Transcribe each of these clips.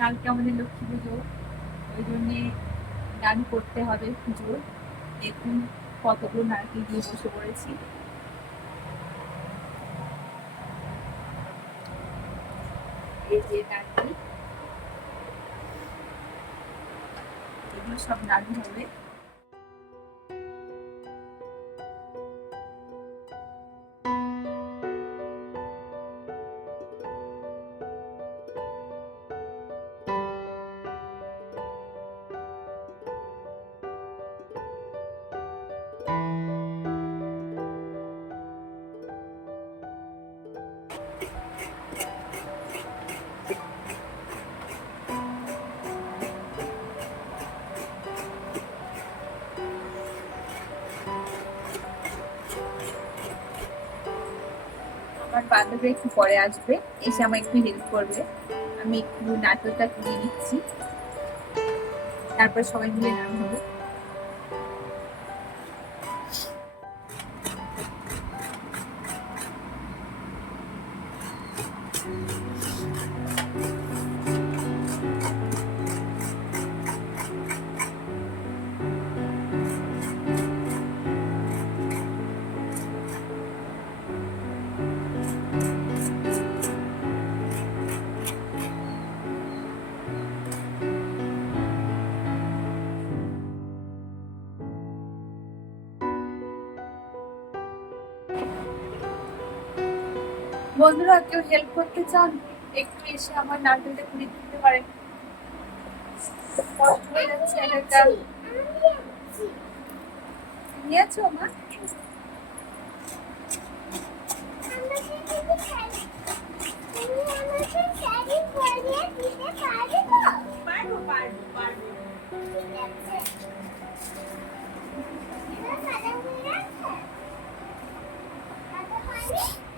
কালকে আমাদের লক্ষ্মী পুজো, ওই জন্যে গান করতে হবে পুজোর। দেখুন কতগুলো নারকেল দিয়ে বসে পড়েছি। এই যে নারকেল, এগুলো সব নাড়ু হবে। আমার বান্ধবী একটু পরে আসবে, এসে আমার একটু হেল্প করবে। আমি একটু নাটকটা তুলে নিচ্ছি, তারপর সবাই মিলে নাম হবে। বন্ধুরা, কেউ হেল্প করতে চান একটু এসে আমার নারকেলটা কুড়ি দিতে পারেন। কষ্ট হয়ে যাচ্ছে একটা। নিয়েছো মা?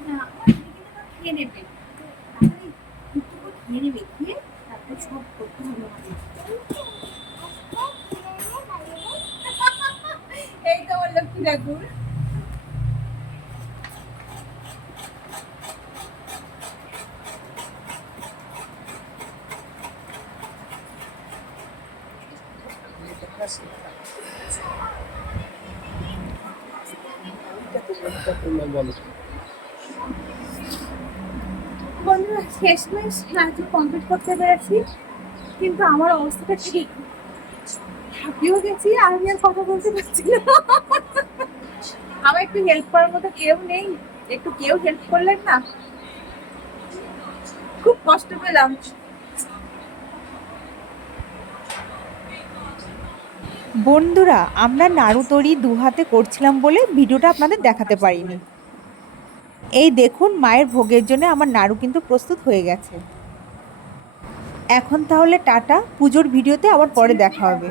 না, খেয়ে নেবে, খেয়ে নেবে, খেয়ে তারপর সব করতে হবে আমাদের। এই তো আমার লক্ষ্মী ঠাকুর। বন্ধুরা, শেষমেশ নাটক কমপ্লিট করতে পেরেছি, কিন্তু আমার অবস্থাটা ঠিক হাঁপিয়েও গেছি, আর আমি আর কথা বলতে পারছি না। আমার একটু হেল্প করার মতো কেউ নেই, একটু কেউ হেল্প করলেন না, খুব কষ্ট পেলাম। বন্ধুরা, আমরা নাড়ু তৈরি দু হাতে করছিলাম বলে ভিডিওটা আপনাদের দেখাতে পারিনি। এই দেখুন, মায়ের ভোগের জন্য আমার নাড়ু কিন্তু প্রস্তুত হয়ে গেছে। এখন তাহলে টাটা, পুজোর ভিডিওতে আবার পরে দেখা হবে।